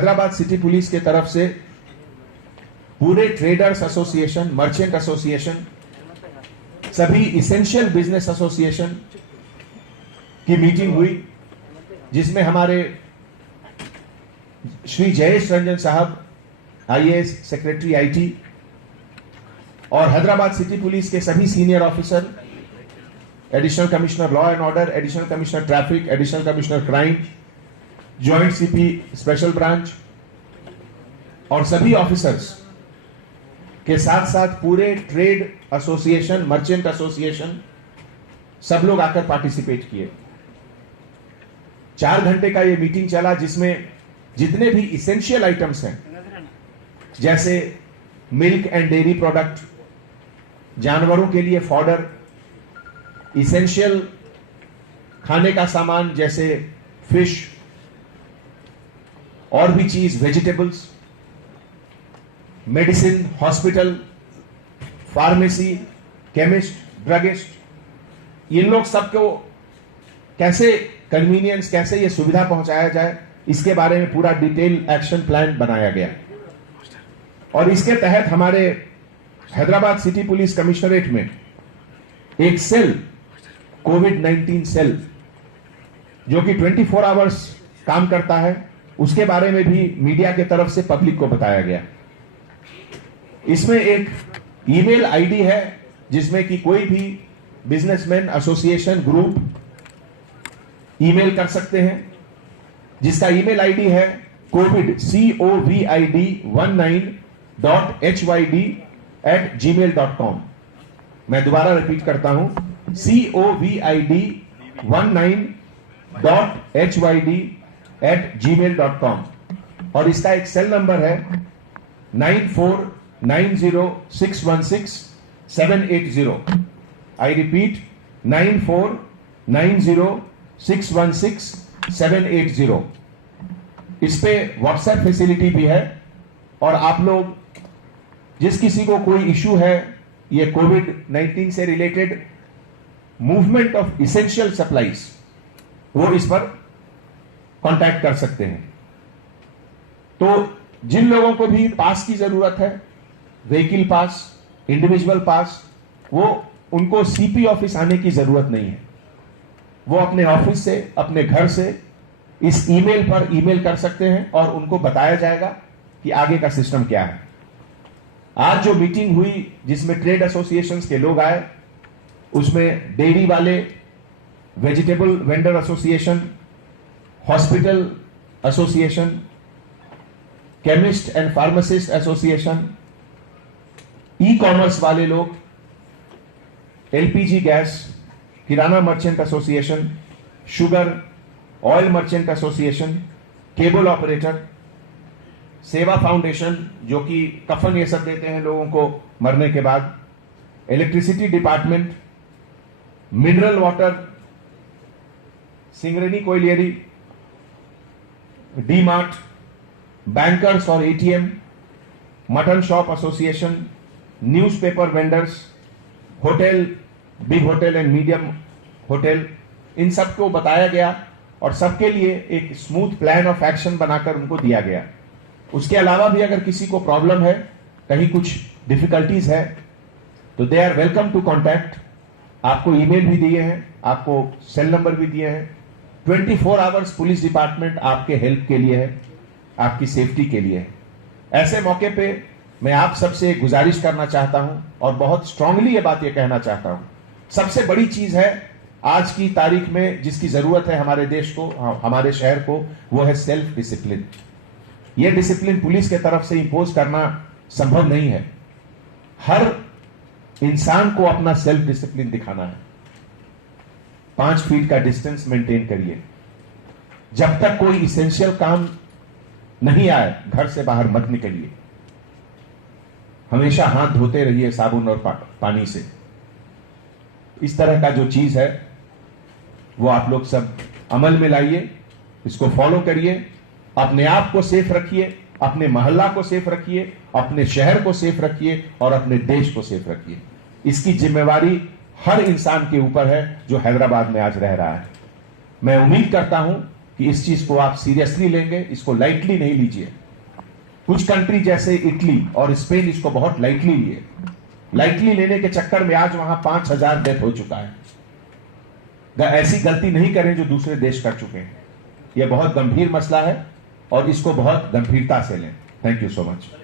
Hyderabad city police के तरफ से पूरे ट्रेडर्स एसोसिएशन, मर्चेंट एसोसिएशन, सभी इसेंशियल बिजनेस एसोसिएशन की मीटिंग हुई, जिसमें हमारे श्री जयेश रंजन साहब, आईएएस सेक्रेटरी आईटी, और हैदराबाद सिटी पुलिस के सभी senior officer, additional commissioner law and order, additional commissioner traffic, additional commissioner crime, joint CP special branch और सभी ऑफिसर्स के साथ साथ पूरे ट्रेड एसोसिएशन, मर्चेंट एसोसिएशन, सब लोग आकर पार्टिसिपेट किए। 4 घंटे का ये मीटिंग चला, जिसमें जितने भी इसेंशियल आइटम्स हैं, जैसे मिल्क एंड डेयरी प्रोडक्ट, जानवरों के लिए फॉडर, इसेंशियल खाने का सामान जैसे फिश और भी चीज, vegetables, medicine, hospital, pharmacy, chemist, druggist, इन लोग सबको कैसे कन्वीनियंस, कैसे ये सुविधा पहुंचाया जाए, इसके बारे में पूरा डिटेल एक्शन प्लान बनाया गया। और इसके तहत हमारे हैदराबाद सिटी पुलिस कमिश्नरेट में एक सेल, कोविड-19 सेल, जो कि 24 आवर्स काम करता है, उसके बारे में भी मीडिया के तरफ से पब्लिक को बताया गया। इसमें एक ईमेल आईडी है, जिसमें कि कोई भी बिजनेसमैन, एसोसिएशन, ग्रुप ईमेल कर सकते हैं, जिसका ईमेल आईडी है covid19.hyd@gmail.com। मैं दोबारा रिपीट करता हूं, covid19.hyd@gmail.com, और इसका एक सेल नंबर है 9490616780। I repeat 9490616780। इस पे व्हाट्सएप फैसिलिटी भी है, और आप लोग जिस किसी को कोई इश्यू है ये कोविड-19 से related, movement of essential supplies, वो इस पर कांटेक्ट कर सकते हैं। तो जिन लोगों को भी पास की जरूरत है, व्हीकल पास, इंडिविजुअल पास, वो उनको सीपी ऑफिस आने की जरूरत नहीं है। वो अपने ऑफिस से, अपने घर से इस ईमेल पर ईमेल कर सकते हैं, और उनको बताया जाएगा कि आगे का सिस्टम क्या है। आज जो मीटिंग हुई, जिसमें ट्रेड एसोसिएशंस के लोग आए, उसमें डेयरी वाले, vegetable vendor association, hospital association, chemist and pharmacist association, e commerce वाले लोग, एलपीजी गैस, किराना merchant association, sugar, oil merchant association, cable operator, Seva Foundation, जो कि कफन ये सब देते हैं लोगों को मरने के बाद, electricity department, mineral water, Singareni colliery, D Mart, bankers और ATM, mutton shop association, newspaper vendors, hotel, big hotel and medium hotel, इन सबको बताया गया, और सबके लिए एक स्मूथ प्लान ऑफ एक्शन बनाकर उनको दिया गया। उसके अलावा भी अगर किसी को प्रॉब्लम है, कहीं कुछ डिफिकल्टीज है, तो they are welcome to contact. आपको ईमेल भी दिए हैं, आपको सेल नंबर भी दिए हैं। 24 आवर्स पुलिस डिपार्टमेंट आपके हेल्प के लिए है, आपकी सेफ्टी के लिए है। ऐसे मौके पे मैं आप सबसे गुजारिश करना चाहता हूं, और बहुत स्ट्रांगली ये बात ये कहना चाहता हूं, सबसे बड़ी चीज है आज की तारीख में जिसकी जरूरत है हमारे देश को, हमारे शहर को, वो है सेल्फ डिसिप्लिन। ये डिसिप्लिन पुलिस के तरफ से इंपोज करना संभव नहीं है। हर इंसान को अपना सेल्फ डिसिप्लिन दिखाना है। 5 फीट का डिस्टेंस मेंटेन करिए। जब तक कोई इसेंशियल काम नहीं आए, घर से बाहर मत निकलिए। हमेशा हाथ धोते रहिए साबुन और पानी से। इस तरह का जो चीज है वो आप लोग सब अमल में लाइए, इसको फॉलो करिए, अपने आप को सेफ रखिए, अपने मोहल्ला को सेफ रखिए, अपने शहर को सेफ रखिए, और अपने देश को सेफ रखिए। इसकी जिम्मेवारी हर इंसान के ऊपर है जो हैदराबाद में आज रह रहा है। मैं उम्मीद करता हूं कि इस चीज को आप सीरियसली लेंगे, इसको लाइटली नहीं लीजिए। कुछ कंट्री जैसे इटली और स्पेन इसको बहुत लाइटली लिए। लाइटली लेने के चक्कर में आज वहां 5,000 डेथ हो चुका है। ऐसी गलती नहीं करें जो दूसरे देश कर चुके हैं। यह बहुत गंभीर मसला है और इसको बहुत गंभीरता से लें। Thank you so much.